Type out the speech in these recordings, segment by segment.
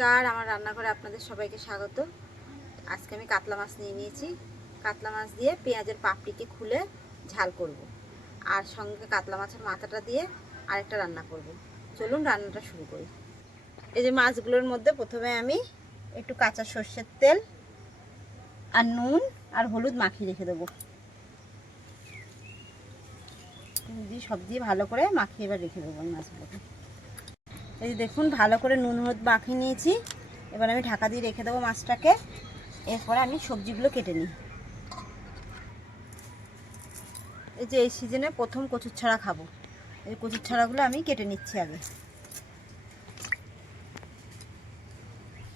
নমস্কার, আমার রান্নাঘরে আপনাদের সবাইকে স্বাগত। আজকে আমি কাতলা মাছ নিয়ে নিয়েছি। কাতলা মাছ দিয়ে পেঁয়াজের পাপড়িকে খুলে ঝাল করব। আর সঙ্গে কাতলা মাছের মাথাটা দিয়ে আরেকটা রান্না করব। চলুন রান্নাটা শুরু করি। এই যে মাছগুলোর মধ্যে প্রথমে আমি একটু কাঁচা সর্ষের তেল আর নুন আর হলুদ মাখিয়ে রেখে দেবো। দিয়ে সব দিয়ে ভালো করে মাখিয়ে এবার রেখে দেবো মাছগুলোকে। এই দেখুন, ভালো করে নুন হলুদ মাখিয়ে নিয়েছি। এবার আমি ঢাকা দিয়ে রেখে দেবো মাছটাকে। এরপরে আমি সবজিগুলো কেটে নিই। এই যে এই সিজনে প্রথম কচুর ছাড়া খাব। এই কচুর ছাড়াগুলো আমি কেটে নিচ্ছি আগে।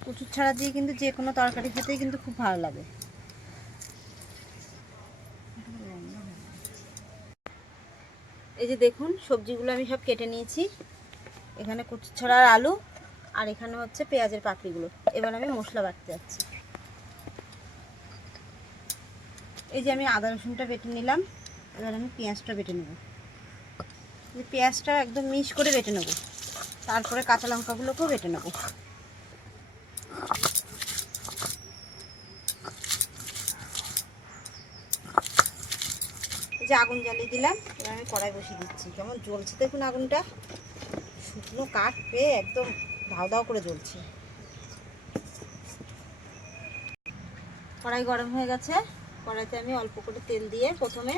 কচুর ছাড়া দিয়ে কিন্তু যে কোনো তরকারি খেতেই কিন্তু খুব ভালো লাগে। এই যে দেখুন, সবজিগুলো আমি সব কেটে নিয়েছি। এখানে কুচি ছড়ার আলু আর এখানে হচ্ছে পেঁয়াজের পাপড়িগুলো। এবার আমি মশলা বাটতে যাচ্ছি। এই যে আমি আদা রসুনটা বেটে নিলাম। এবার আমি পেঁয়াজটা বেটে নেব। পেঁয়াজটা একদম মিশ করে বেটে নেব। তারপরে কাঁচা লঙ্কাগুলোকেও বেটে নেব। যে আগুন জ্বালিয়ে দিলাম। এবার আমি কড়াই বসিয়ে দিচ্ছি। কেমন জ্বলছে দেখুন আগুনটা। শুকনো কাঠ পেয়ে একদম ধাও ধাও করে জ্বলছে। কড়াই গরম হয়ে গেছে। কড়াইতে আমি অল্প করে তেল দিয়ে প্রথমে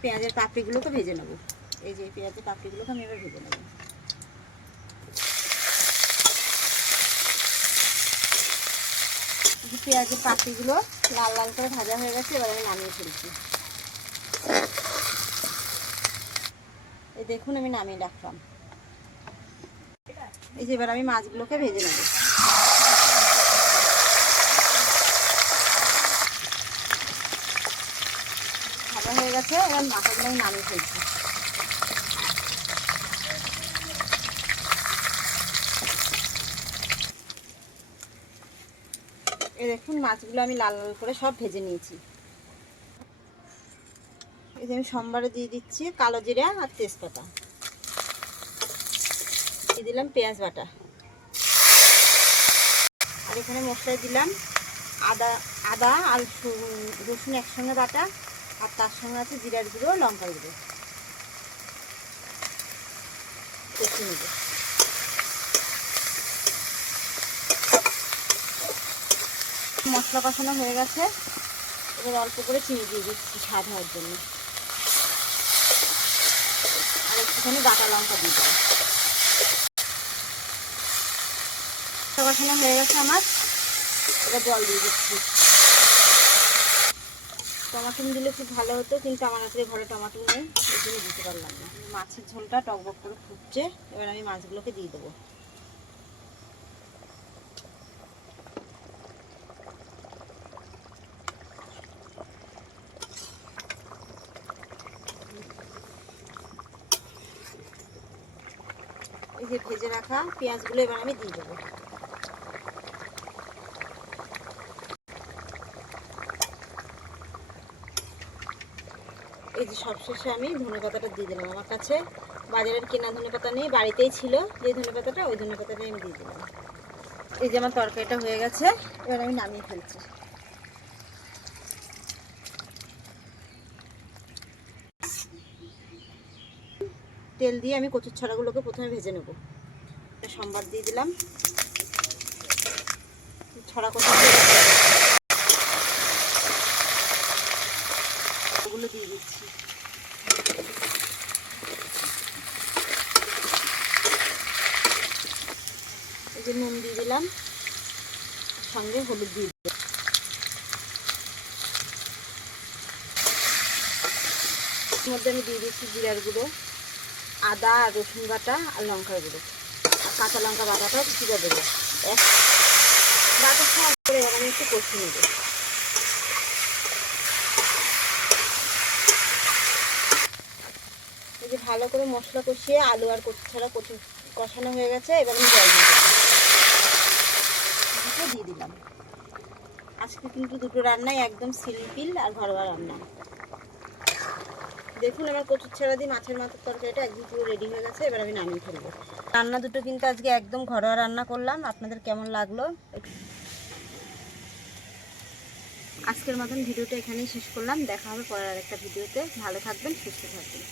পেঁয়াজের পাপড়িগুলোকে ভেজে নেব। এই যে পেঁয়াজের পাপড়িগুলোকে আমি এবার ভেজে নেব। পেঁয়াজের পাপড়িগুলো লাল লাল করে ভাজা হয়ে গেছে, এবার আমি নামিয়ে ফেলছি। এই দেখুন আমি নামিয়ে রাখলাম। এই যে এবার আমি মাছগুলোকে ভেজে নেব। ভাজা হয়ে গেছে, এবার মাথাগুলো আমি নামিয়ে ফেলছি। এই দেখুন, মাছগুলো আমি লাল লাল করে সব ভেজে নিয়েছি। এই যে আমি সোমবারে দিয়ে দিচ্ছি কালো জিরা আর তেজপাতা। দিয়ে দিলাম পেঁয়াজ বাটা। আর এখানে মশলা দিলাম আদা আদা আর রসুন একসঙ্গে বাটা, আর তার সঙ্গে আছে জিরার গুঁড়ো, লঙ্কার গুঁড়ো। মশলা কষানো হয়ে গেছে। এবার অল্প করে চিনি দিয়ে দিচ্ছি স্বাদ হওয়ার জন্য। আর একটুখানি বাটা লঙ্কা দিয়ে দেবো কষানো হয়ে গেছে আমার। এবার জল দিয়ে দিচ্ছি। টমাটম দিলে খুব ভালো হতো, কিন্তু আমার কাছে ঘরে টমাটম নেই, এই জন্য দিতে পারলাম না। মাছের ঝোলটা টকবক করে ফুটছে, এবার আমি মাছগুলোকে দিয়ে দেবো। এই যে ভেজে রাখা পেঁয়াজগুলো এবার আমি দিয়ে দেবো। এই যে সবশেষে আমি ধনে পাতাটা দিয়ে দিলাম। আমার কাছে বাজারের কেনা ধনে পাতা নেই, বাড়িতেই ছিল যে ধনে পাতাটা, ওই ধনে পাতাটাই আমি দিয়ে দিলাম। এই যে আমার তরকারিটা হয়ে গেছে, এবার আমি নামিয়ে ফেলছি। তেল দিয়ে আমি কচুর ছড়াগুলোকে প্রথমে ভেজে নেব। সম্বার দিয়ে দিলাম। ছড়া কচু ওগুলো দিয়ে দিচ্ছি এই যে নুন দিয়ে দিলাম, সঙ্গে হলুদ দিয়ে দিলাম। মধ্যে আমি দিয়ে দিচ্ছি জিরার গুঁড়ো, আদা, রসুন বাটা আর লঙ্কার গুঁড়ো। আর কাঁচা লঙ্কা বাটাটাও কিছু দেবো। এক বাটা সব করে আমি একটু কষিয়ে নেব এই যে ভালো করে মশলা কষিয়ে আলু আর কচু ছাড়া কচু কষানো হয়ে গেছে, এবার আমি জল দিয়ে দিয়ে দিলাম। আজকে কিন্তু দুটো রান্নাই একদম সিম্পল আর ঘরোয়া রান্না। দেখুন আমার কচুর ছাড়া দিয়ে মাছের মাথার তরকারিটা একদম পুরো রেডি হয়ে গেছে, এবার আমি নামিয়ে ফেলব। রান্না দুটো কিন্তু আজকে একদম ঘরোয়া রান্না করলাম। আপনাদের কেমন লাগল? আজকের মতন ভিডিওটা এখানেই শেষ করলাম। দেখা হবে পরের আরেকটা ভিডিওতে। ভালো থাকবেন, সুস্থ থাকবেন।